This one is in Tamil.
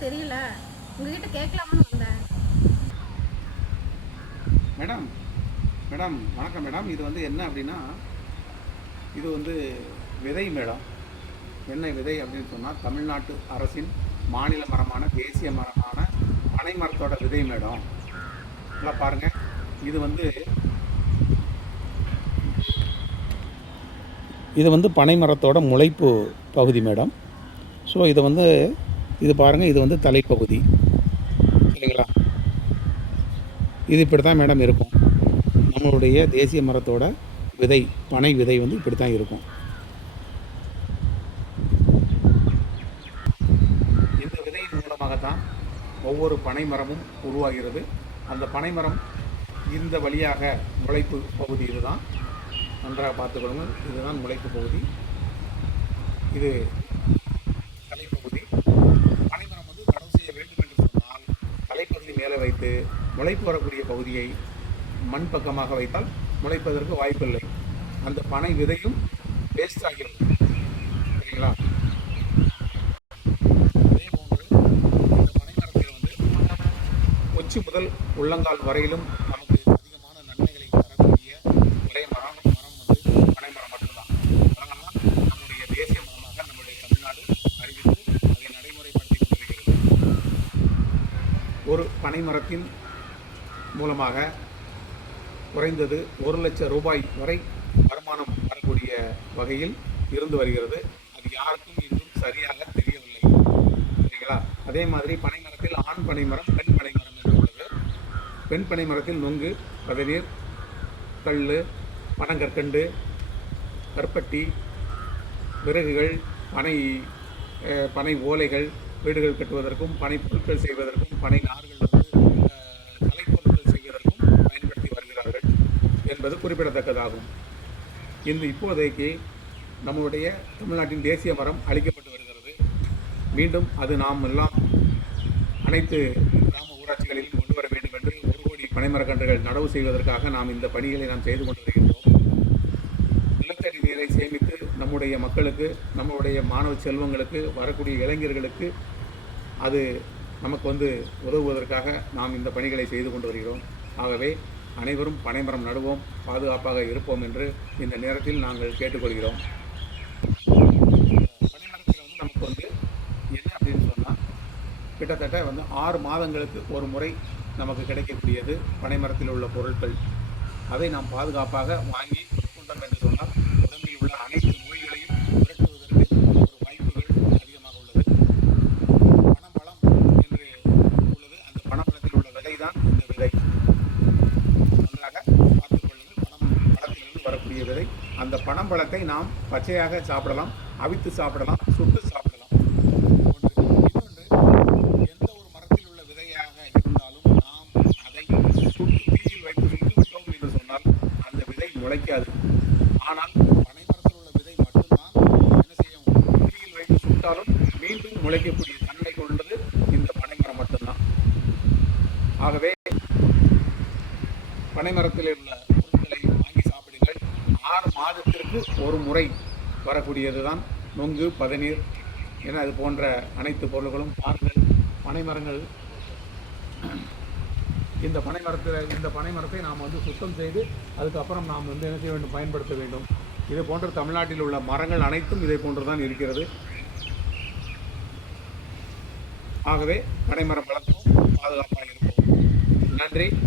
தெரியல. உங்ககிட்ட கேட்கலாமான்னு வந்தேன். மேடம் மேடம் வணக்கம் மேடம். இது வந்து என்ன அப்படின்னா இது வந்து விதை மேடம். என்ன விதை அப்படின்னு சொன்னால் தமிழ்நாட்டு அரசின் மாநில மரமான தேசிய மரமான பனை மரத்தோட விதை மேடம். நல்லா பாருங்கள் இது வந்து இது வந்து பனை மரத்தோட முளைப்பு பகுதி மேடம். ஸோ இதை வந்து இது பாருங்கள் இது வந்து தலைப்பகுதி. சரிங்களா இது இப்படி தான் மேடம் இருக்கும். நம்மளுடைய தேசிய மரத்தோட விதை பனை விதை வந்து இப்படி தான் இருக்கும். இந்த விதையின் மூலமாக தான் ஒவ்வொரு பனை மரமும் உருவாகிறது. அந்த பனை மரம் இந்த வழியாக முளைப்பு பகுதி இதுதான். நன்றாக பார்த்துக்கொள்ளுங்கள் இதுதான் முளைப்பு பகுதி. இது தலைப்பகுதி பனைமரம் வந்து தடவு செய்ய வேண்டும் என்று சொன்னால் தலைப்பகுதி மேலே வைத்து முளைப்பு வரக்கூடிய பகுதியை மண் பக்கமாக வைத்தால் முளைப்பதற்கு வாய்ப்பில்லை. அந்த பனை விதையும் வேஸ்ட் ஆகிறது. சரிங்களா? அதே போன்று இந்த பனைமரத்தில் வந்து உச்சி முதல் உள்ளங்கால் வரையிலும் ஒரு பனைமரத்தின் மூலமாக குறைந்தது ஒரு லட்சம் ரூபாய் வரை வருமானம் வரக்கூடிய வகையில் இருந்து வருகிறது. அது யாருக்கும் இன்னும் சரியாக தெரியவில்லை. சரிங்களா? அதே மாதிரி பனைமரத்தில் ஆண் பனைமரம் பெண் பனைமரம் என்று உள்ளது. பெண் பனைமரத்தில் நொங்கு பதநீர் கல் பனங்கற்கண்டு கற்பட்டி விறகுகள் பனை பனை ஓலைகள் வீடுகள் கட்டுவதற்கும் பனை பொருட்கள் செய்வதற்கும் பனை நார்கள் வந்து கலைப்பொருட்கள் செய்வதற்கும் பயன்படுத்தி வருகிறார்கள் என்பது குறிப்பிடத்தக்கதாகும். இந்த இப்போதைக்கு நம்முடைய தமிழ்நாட்டின் தேசிய மரம் அழிக்கப்பட்டு வருகிறது. மீண்டும் அது நாம் எல்லாம் அனைத்து கிராம ஊராட்சிகளிலும் கொண்டு வர வேண்டும் என்று ஒரு கோடி பனைமரக்கன்றுகள் நடவு செய்வதற்காக நாம் இந்த பணிகளை நாம் செய்து கொண்டு வருகின்றோம். நிலத்தடி நீரை சேமித்து நம்முடைய மக்களுக்கு நம்முடைய மாணவ செல்வங்களுக்கு வரக்கூடிய இளைஞர்களுக்கு அது நமக்கு வந்து உதவுவதற்காக நாம் இந்த பணிகளை செய்து கொண்டு வருகிறோம். ஆகவே அனைவரும் பனைமரம் நடுவோம் பாதுகாப்பாக இருப்போம் என்று இந்த நேரத்தில் நாங்கள் கேட்டுக்கொள்கிறோம். பனைமரத்தில் வந்து நமக்கு வந்து என்ன அப்படின்னு சொன்னால் கிட்டத்தட்ட வந்து ஆறு மாதங்களுக்கு ஒரு முறை நமக்கு கிடைக்கக்கூடியது பனைமரத்தில் உள்ள பொருட்கள். அதை நாம் பாதுகாப்பாக வாங்கி உட்கொண்டோம் என்று சொன்னால் உடம்பில் உள்ள அனைத்து நோய்களையும் விரட்டுவதற்கு ஒரு வாய்ப்புகள் அதிகமாக உள்ளது பனம்பழம் என்று உள்ளது அந்த பனம்பழத்தில் உள்ள விதை தான் இந்த விதை. நன்றாக பார்த்துக் கொள்ளுங்கள் பனம் பழத்திலிருந்து வரக்கூடிய விதை. அந்த பனம்பழத்தை நாம் பச்சையாக சாப்பிடலாம் அவித்து சாப்பிடலாம் சுட்டு சாப்பிடலாம். ஒன்று இன்னொன்று எந்த ஒரு மரத்தில் உள்ள விதையாக இருந்தாலும் நாம் அதை சுட்டு தீயில் வைத்து சுட்டு விட்டோம் என்று சொன்னால் அந்த விதை முளைக்காது. ஆனால் பனை மரத்தில் உள்ள விதை மட்டும்தான் என்ன செய்யும்? தீயில் வைத்து சுட்டாலும் மீண்டும் முளைக்கக்கூடிய தன்மை கொண்டு இந்த பனைமரம் மட்டும்தான் ஆகவே பனைமரத்தில் உள்ள பொருட்களை வாங்கி சாப்பிடுங்கள். ஆறு மாதத்திற்கு ஒரு முறை வரக்கூடியது தான் நொங்கு பதநீர் என அது போன்ற அனைத்து பொருள்களும் பாருங்கள். பனைமரங்கள் இந்த பனைமரத்தில் இந்த பனைமரத்தை நாம் வந்து சுத்தம் செய்து அதுக்கப்புறம் நாம் வந்து என்ன செய்ய வேண்டும்? பயன்படுத்த வேண்டும். இது போன்ற தமிழ்நாட்டில் உள்ள மரங்கள் அனைத்தும் இதை போன்று தான் இருக்கிறது. ஆகவே பனைமரம் வளர்ப்போம் பாதுகாப்பாக இருப்போம். நன்றி.